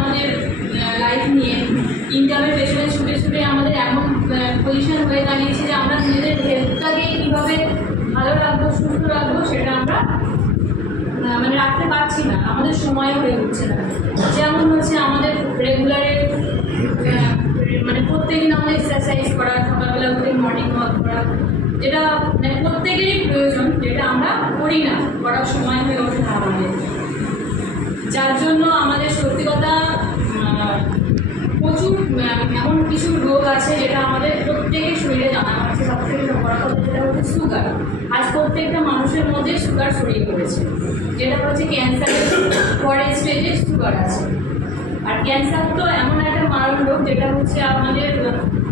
আমাদের লাইফ নিয়ে ইনকামের পেছনে ছুটে ছুটে আমাদের এমন পজিশন হয়ে দাঁড়িয়েছে যে আমরা নিজেদের হেলথটাকে কীভাবে ভালো রাখবো, সুস্থ রাখবো, সেটা আমরা মানে রাখতে পারছি না, আমাদের সময় হয়ে উঠছে না। যেমন হচ্ছে আমাদের রেগুলারের মানে প্রত্যেকদিন আমাদের এক্সারসাইজ করা, সকালবেলা উঠে মর্নিং ওয়াক করা, যেটা মানে প্রত্যেকেরই প্রয়োজন, যেটা আমরা করি না, করার সময় হয়ে ওঠে না আমাদের। যার জন্য আমাদের সত্যি কথা প্রচুর এমন কিছু রোগ আছে যেটা আমাদের প্রত্যেকের শরীরে জানা আছে। সব থেকে বড় কথা যেটা হচ্ছে সুগার। আজ প্রত্যেকটা মানুষের মধ্যে সুগার ছড়িয়ে পড়েছে, যেটা হচ্ছে ক্যান্সারের পরের স্টেজে সুগার আছে। আর ক্যান্সার তো এমন একটা মারণ রোগ যেটা হচ্ছে আমাদের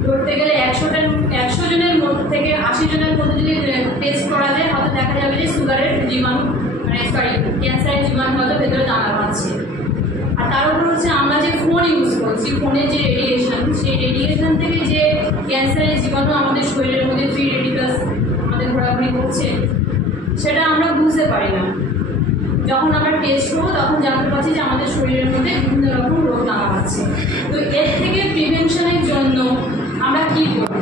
ধরতে গেলে 100 জনের মধ্যে থেকে 80 জনের মধ্যে যদি টেস্ট করা যায়, হয়তো দেখা যাবে যে সুগারের জীবাণু মানে ক্যান্সারের জীবাণু হয়তো ভেতরে দানা পাচ্ছে। আর তার উপর হচ্ছে আমরা যে ফোন ইউজ করছি, ফোনের যে রেডিয়েশন, সেই রেডিয়েশন থেকে যে ক্যান্সারের জীবাণু আমাদের শরীরের মধ্যে ফ্রি রেডিকালস আমাদের ঘোরাঘুরি করছে, সেটা আমরা বুঝতে পারি না। যখন আমরা টেস্ট করবো তখন জানতে পারছি যে আমাদের শরীরের মধ্যে বিভিন্ন রকম রোগ দানা পাচ্ছে। তো এর থেকে প্রিভেনশনের জন্য আমরা কী করব?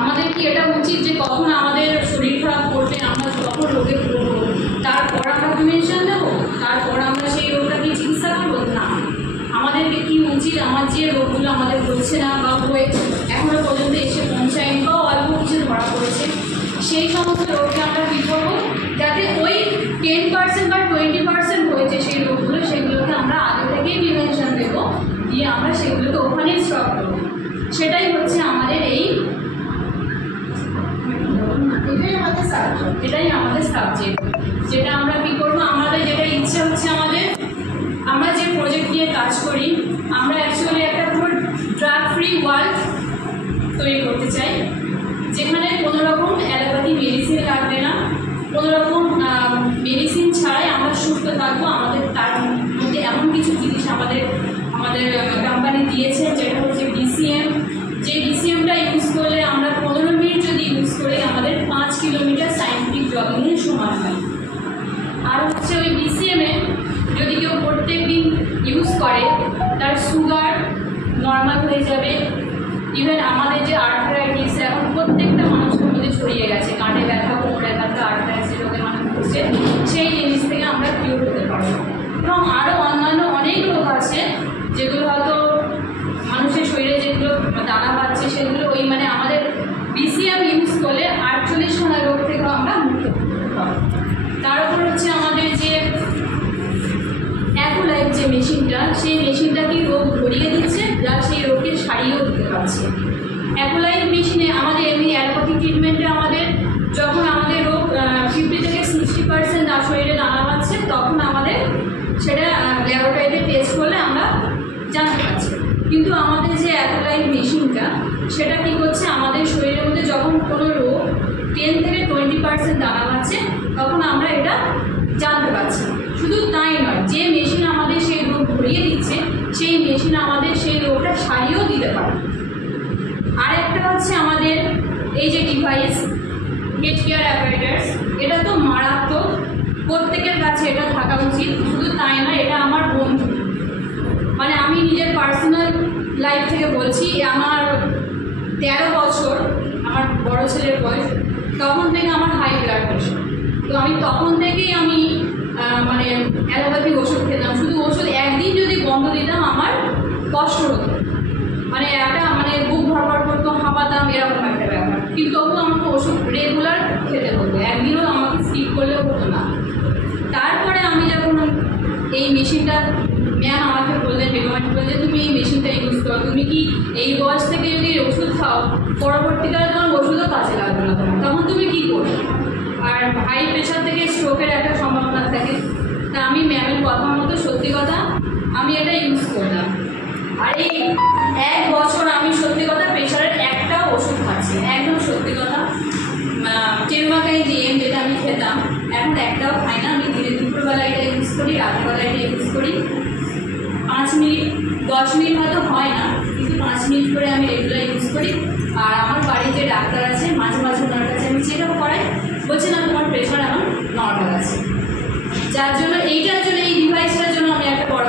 আমাদের কি এটা উচিত যে কখন আমাদের শরীর খারাপ করবে, আমরা কখন রোগে পড়বো, তারপর আমরা প্রিভেনশন দেবো, তারপর আমরা সেই রোগটাকে চিকিৎসা করবো? না, আমাদেরকে কি উচিত, আমার যে রোগগুলো আমাদের হচ্ছে না বা হয়ে এখনো পর্যন্ত এসে পৌঁছায়নি বা অল্প কিছু ধরা পড়েছে, সেই সমস্ত রোগকে আমরা কী করবো, যাতে ওই 10% বা 20% হয়েছে সেই রোগগুলো, সেগুলোকে আমরা আগে থেকেই প্রিভেনশন দেবো, দিয়ে আমরা সেগুলোকে ওখানেই স্টপ করবো। সেটাই হচ্ছে আমাদের এটাই আমাদের সাবজেক্ট। যেটা আমরা কী করবো, আমাদের যেটা ইচ্ছে হচ্ছে আমরা যে প্রজেক্ট নিয়ে কাজ করি, আমরা অ্যাকচুয়ালি একটা পুরো ড্রাগ ফ্রি ওয়ার্ল্ড তৈরি করতে চাই, যেখানে কোনো রকম অ্যালোপ্যাথি মেডিসিন লাগবে না, কোনো রকম মেডিসিন ছাড়াই আমরা সুস্থ থাকবো। আমাদের তার মধ্যে এমন কিছু জিনিস আমাদের কোম্পানি দিয়েছে, যেটা হচ্ছে ডিসিএম। যে ডিসিএমটা ইউজ করলে আমরা 15 মিনিট যদি ইউজ করি, আমাদের 5 কিলোমিটার সায়েন্টিফিক জগিংয়ের সমান হয়। আর হচ্ছে ওই ডিসিএমে যদি কেউ প্রত্যেক দিন ইউজ করে, তার সুগার নর্মাল হয়ে যাবে। ইভেন আমাদের যে আর্থ্রাইটিস এখন প্রত্যেকটা মানুষের মধ্যে ছড়িয়ে গেছে, কাঁধে ব্যথা, কোমরে ব্যথা, আর্থ্রাইটিস রোগে মানুষ হচ্ছে, সেই জিনিস থেকে আমরা কিউর হতে পারবো। এবং আরও অন্যান্য অনেক রোগ আছে যেগুলো হয়তো মানুষের শরীরে যেগুলো দানা পাচ্ছে, সেগুলো ওই মানে আমাদের ডিসিএম ইউজ করলে 48খানা রোগ থেকে আমরা মুক্ত করতে পারবো। তার উপর হচ্ছে আমাদের যে অ্যাকুলাইফ যে মেশিনটা, সেই মেশিনটা কি রোগ ধরিয়ে দিচ্ছে, যা সেই রোগকে সারিয়েও দিতে পারছে। অ্যাকুলাইফ মেশিনে আমাদের এমনি অ্যালোপ্যাথিক ট্রিটমেন্টে আমাদের যখন আমাদের রোগ 50 থেকে 60% শরীরে দানা পাচ্ছে, তখন আমাদের সেটা ল্যাবরেটরিতে টেস্ট করলে আমরা জানতে পারছি। কিন্তু আমাদের যে অ্যাকুলাইফ মেশিনটা, সেটা কী করছে, আমাদের শরীরের মধ্যে যখন কোনো রোগ 10 থেকে 20% দানা পাচ্ছে, তখন আমরা এটা জানতে পারছি। শুধু তাই নয়, যে মেশিন আমাদের সেই রোগ ধরিয়ে দিচ্ছে, সেই মেশিন আমাদের সেই রোগটা সারিয়েও দিতে পারে। আর একটা হচ্ছে আমাদের এই যে ডিভাইস হেড কেয়ার অ্যাপারেটাস, এটা তো মারাত্মক, প্রত্যেকের কাছে এটা থাকা উচিত। শুধু তাই নয়, এটা আমার বন্ধু, মানে আমি নিজের পার্সোনাল লাইফ থেকে বলছি, আমার 13 বছর আমার বড় ছেলের বয়স, তখন থেকে আমার হাই ব্লাড প্রেশার। তো আমি তখন থেকেই মানে অ্যালোপ্যাথিক ওষুধ খেতাম। শুধু ওষুধ একদিন যদি বন্ধ দিতাম আমার কষ্ট হতো, মানে বুক ভরভর করতো, হাঁপাতাম, এরকম একটা ব্যাপার। কিন্তু তবু আমাকে ওষুধ রেগুলার খেতে হতো, একদিনও আমাকে স্কিপ করলেও হতো না। তারপরে আমি যখন এই মেশিনটা, ম্যাম আমাকে বললেন, রেকমেন্ড করলেন, তুমি এই মেশিনটা ইউজ করো, তুমি কি এই বয়স থেকে যদি ওষুধ খাও, পরবর্তীকালে তোমার ওষুধও কাজে লাগবে না, তখন তুমি কী করবে? আর হাই প্রেশার থেকে স্ট্রোকের একটা সম্ভাবনা থাকে। তা আমি ম্যামের কথা মতো, সত্যি কথা, আমি এটা ইউজ করলাম। আর এই 1 বছর আমি সত্যি কথা প্রেশারের একটাও ওষুধ খাচ্ছি, একদম সত্যি কথা। টেরমাকাই ডিএম যেটা আমি খেতাম, এখন একটাও খাই না। আমি দুপুরবেলা এটা ইউজ করি, রাত্রেবেলা এটা ইউজ করি। 5 মিনিট 10 মিনিট হয়তো হয় না, কিন্তু 5 মিনিট করে আমি রেগুলার ইউজ করি। আর আমার বাড়ির যে ডাক্তার আছে, মাঝে মাঝে ওনার কাছে আমি চেক আপ করাই, বলছে না তোমার প্রেশার এখন নর্মাল আছে। যার জন্য এই ডিভাইসটার জন্য আমি একটা বড়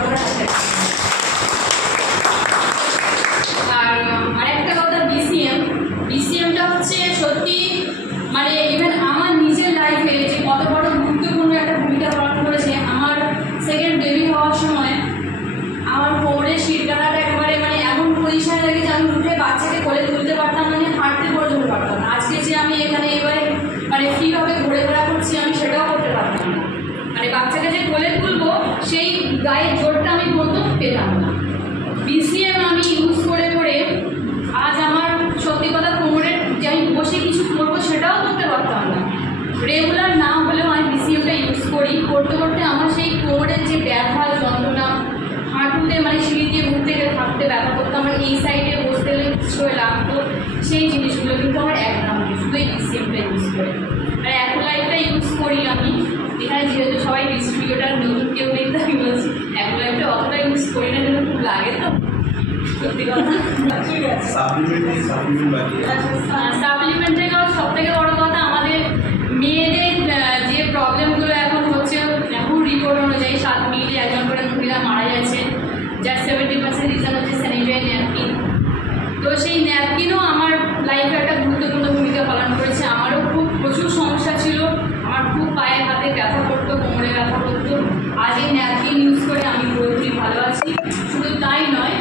এখানে এবারে মানে ফ্রিভাবে ঘুরে ঘোরা করছি, আমি সেটাও করতে পারতাম না। মানে বাচ্চাকে যে কোলে তুলবো সেই গায়ের জোরটা আমি প্রথম পেতাম না। BCM আমি ইউজ করে করে আজ আমার সত্যি কথা কোমরের যে আমি বসে কিছু করবো সেটাও করতে পারতাম না। রেগুলার না হলেও আমি BCMটা ইউজ করি, করতে করতে আমার সেই কোমরের যে ব্যথা যন্ত্রণা, হাঁটুতে মানে সিঁড়ি দিয়ে উঠতে গেলে হাঁটতে ব্যথা করতো, আমার এই সাইডে বসতে গেলে কিছু লাগতো, সেই জিনিসগুলো কিন্তু আমার একদম শুধু এই BCMটা ইউজ করে। আর অ্যাকুলাইফটা ইউজ করি আমি, এখানে যেহেতু সবাই ডিস্ট্রিবিউটার নতুন কেউ নেই তো আমি বলছি অ্যাকুলাইফটা অতটা ইউজ করি না, যেন খুব লাগে তো সত্যি কথা। সাপ্লিমেন্ট থেকে সব থেকে বড় কথা আমাদের মেয়েদের যে প্রবলেমগুলো এখন হচ্ছে, এখন রিপোর্ট অনুযায়ী 7 মিনিটে একজন করে মহিলা মারা যাচ্ছে, যার 70% রিজন হচ্ছে স্যানিটারি ন্যাপকিন। তো সেই ন্যাপকিনও আমার লাইফে একটা গুরুত্বপূর্ণ ভূমিকা পালন করেছে। আমারও খুব প্রচুর সমস্যা ছিল, আমার খুব পায়ে হাতে ব্যথা করতো, কোমরে ব্যথা করতো। আজ এই ন্যাপকিন ইউজ করে আমি পুরোপুরি ভালো আছি। শুধু তাই নয়,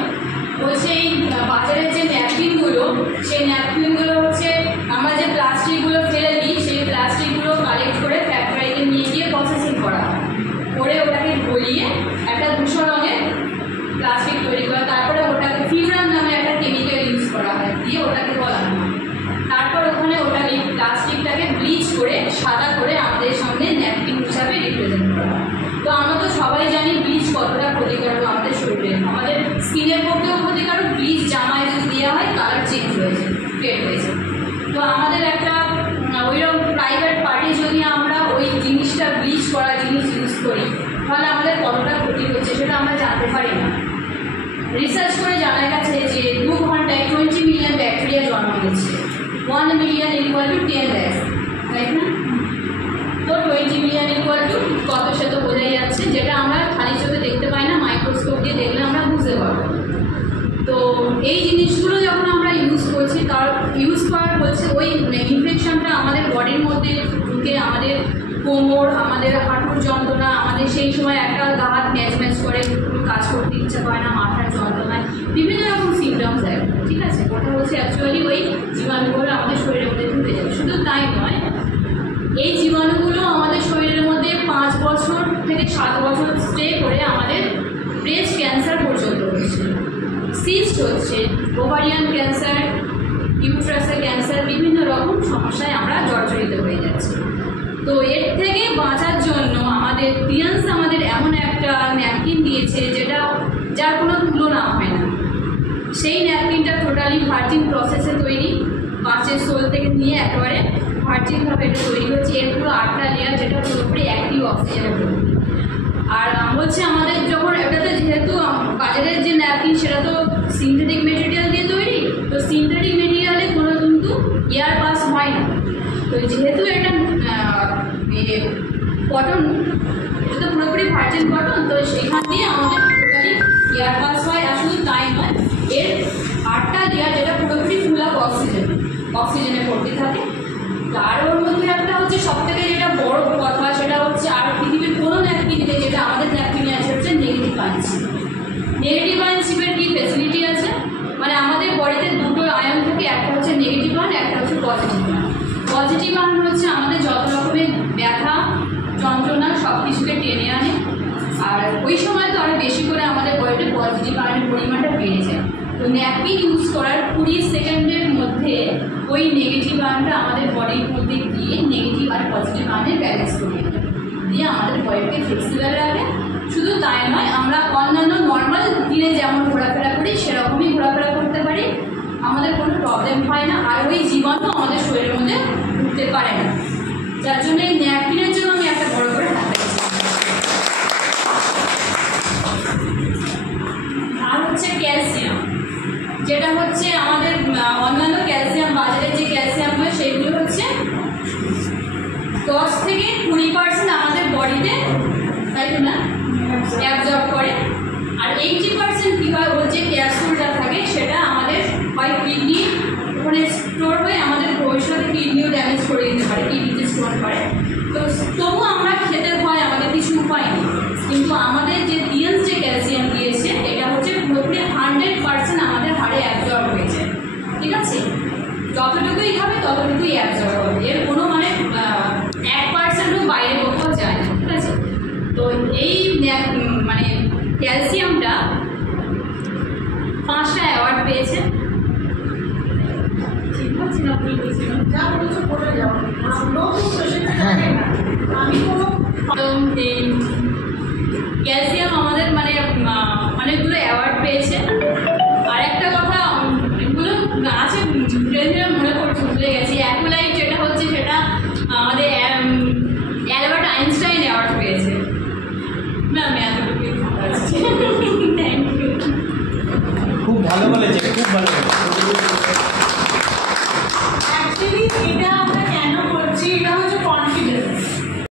বলছে এই বাজারের যে ন্যাপকিনগুলো, সেই ন্যাপকিনগুলো হচ্ছে আমরা যে প্লাস্টিকগুলো ফেলে দিই, সেই প্লাস্টিকগুলো কালেক্ট করে ফ্যাক্টরিতে নিয়ে গিয়ে প্রসেসিং করা হয়, করে ওটাকে গলিয়ে একটা 200 রঙের প্লাস্টিক তৈরি করা, তারপরে ওটাকে ফিউরান নামে একটা কেমিক্যাল ইউজ করা হয়, দিয়ে ওটাকে গলানো হয়। তারপর ওখানে ওটা এই প্লাস্টিকটাকে ব্লিচ করে সাদা করে আমাদের সামনে ন্যাপকিন হিসাবে রিপ্রেজেন্ট করা হয়। তো আমরা তো সবাই জানি ব্লিচ কতটা ক্ষতিকারক আমাদের শরীরে, আমাদের স্কিনের পক্ষেও ক্ষতিকারক। ব্লিচ জামায় যদি দেওয়া হয় কালার চেঞ্জ হয়েছে, ফেড হয়েছে। তো আমাদের একটা ওইরকম প্রাইভেট পার্টি যদি আমরা ওই জিনিসটা ব্লিচ করা জিনিস ইউজ করি, তাহলে আমাদের কতটা ক্ষতি হচ্ছে সেটা আমরা জানতে পারি না। রিসার্চ করে জানা গেছে যে 2 ঘন্টায় 20 মিলিয়ন ব্যাকটেরিয়া জন্ম নিচ্ছে। 1 million equal to 10 lakh, right না? তো 20 মিলিয়ন ইকুয়াল টু কত সে তো বোঝাই যাচ্ছে, যেটা আমরা খালি চোখে দেখতে পাই না, মাইক্রোস্কোপ দিয়ে দেখলে আমরা বুঝতে পারবো। তো এই জিনিসগুলো যখন আমরা ইউজ করছি, তার ইউজ করার হচ্ছে ওই ইনফেকশনটা আমাদের বডির মধ্যে ঢুকে আমাদের কোমর, আমাদের হাঁটুর যন্ত্রণা, আমাদের সেই সময় একটা হাত ম্যাচ ম্যাচ করে, কাজ করতে ইচ্ছা করে না, মাথার যন্ত্রণায় বিভিন্ন রকম সিমটমস দেয়। ঠিক আছে, ওটা হচ্ছে অ্যাকচুয়ালি ওই জীবাণুগুলো আমাদের শরীরের মধ্যে ঢুকে যায়। শুধু তাই নয়, এই জীবাণুগুলো আমাদের শরীরের মধ্যে 5 বছর থেকে 7 বছর স্টে করে আমাদের ব্রেস্ট ক্যান্সার পর্যন্ত হচ্ছে, সিস্ট হচ্ছে, ওভারিয়ান ক্যান্সার, ইউট্রাসের ক্যান্সার, বিভিন্ন রকম সমস্যায় আমরা জর্জরিত হয়ে যাচ্ছি। তো এর থেকে বাঁচার জন্য আমাদের পিয়ান্স আমাদের এমন একটা ন্যাপকিন দিয়েছে যেটা যার কোনো তুলনা হয় না। সেই ন্যাপকিনটা টোটালি ভার্জিন প্রসেসে তৈরি, মাছের সোল থেকে নিয়ে একেবারে ভার্জিনভাবে এটা তৈরি হচ্ছে। এর পুরো 8টা লেয়ার, যেটা পুরোপুরি অ্যাক্টিভ অক্সিজেনে ভর্তি। আর হচ্ছে আমাদের যখন এটাতে যেহেতু বাজারের যে ন্যাপকিন সেটা তো সিনথেটিক মেটেরিয়াল দিয়ে তৈরি, তো সিনথেটিক মেটেরিয়ালে কোনো কিন্তু এয়ার পাস হয় না। তো যেহেতু এটা কটন, এটা তো পুরোপুরি ভার্জিন কটন, তো সেখান দিয়ে আমাদের টোটালি এয়ার পাস হয়। আর শুধু তাই নয়, এর 8টা লেয়ার যেটা পুরোপুরি ফুল অফ অক্সিজেনে ভর্তি থাকে। আর ওর মধ্যে একটা হচ্ছে সবথেকে যেটা বড় কথা, সেটা হচ্ছে আর পৃথিবীর কোনো ন্যাপকিনে যেটা আমাদের ন্যাপকিনে আছে হচ্ছে নেগেটিভ আয়নশিপ। নেগেটিভ আয়নশিপের কি ফেসিলিটি আছে, মানে আমাদের বডিতে দুটো আয়ন থাকে, একটা হচ্ছে নেগেটিভ আয়ন, একটা হচ্ছে পজিটিভ আয়ন। পজিটিভ আয়ন হচ্ছে আমাদের যত রকমের ব্যথা যন্ত্রণা সব কিছুকে টেনে আনে, আর ওই সময় তো আরও বেশি করে আমাদের বডিতে পজিটিভ আয়নের পরিমাণটা বেড়ে যায়। তো ন্যাপকিন ইউজ করার 20 সেকেন্ডের মধ্যে ওই নেগেটিভ আয়নটা আমাদের বডির মধ্যে গিয়ে নেগেটিভ আর পজিটিভ আয়নের ব্যালেন্স করিয়ে দেয়, দিয়ে আমাদের বডিকে ফ্লেক্সিবল রাখে। শুধু তাই নয়, আমরা অন্যান্য নর্মাল দিনে যেমন ঘোরাফেরা করি সেরকমই ঘোরাফেরা করতে পারি, আমাদের কোনো প্রবলেম হয় না, আর ওই জীবাণু আমাদের শরীরের মধ্যে ঢুকতে পারে না। যার জন্য এই ন্যাপকিনের জন্য আমি একটা বড় করে হাত দিচ্ছি। আর হচ্ছে ক্যালসিয়াম, যেটা হচ্ছে আমাদের অন্যান্য ক্যালসিয়াম, বাজারে যে ক্যালসিয়াম হয় সেগুলো হচ্ছে 10 থেকে 20% আমাদের বডিতে, তাই না, অ্যাবজর্ব করে। আর 80% কী হয়, ওর যে ক্যাপসুলটা থাকে সেটা আমাদের হয় কিডনি ওখানে স্টোর হয়ে আমাদের ভবিষ্যতে কিডনিও ড্যামেজ করে দিতে পারে, কিডনিতে স্টোর করে। তো তবু আমরা খেতে হয়, আমাদের কিছু উপায় নেই। কিন্তু আমাদের যে পিয়ান্স যে ক্যালসিয়াম দিয়েছে, এটা হচ্ছে পুরোপুরি 100% আমাদের হাড়ে অ্যাবজর্ব হয়েছে। ঠিক আছে, যতটুকুই খাবে ততটুকুই অ্যাবজর্ব হবে। ক্যালসিয়ামটা 5টা অ্যাওয়ার্ড পেয়েছে। ঠিক আছে না, ভুল বলছিলাম? যা বলেছো বলে যাও, আমরাও তো পেশেন্ট আমি কোনো ক্যালসিয়াম আমাদের মানে অনেকগুলো অ্যাওয়ার্ড পেয়েছে। আর একটা কথা এগুলো আছে ধীরে ধীরে মনে করছি, ভুলে গেছি। অ্যাকুলাইট যেটা হচ্ছে সেটা আমাদের অ্যালবার্ট আইনস্টাইন অ্যাওয়ার্ড পেয়েছে। ম্যাম এতটুকুই থ্যাংক ইউ। খুব ভালো বলেছে, খুব ভালো বলেছে। অ্যাকচুয়ালি এটা আমরা কেন করছি, এটা হচ্ছে কনফিডেন্স।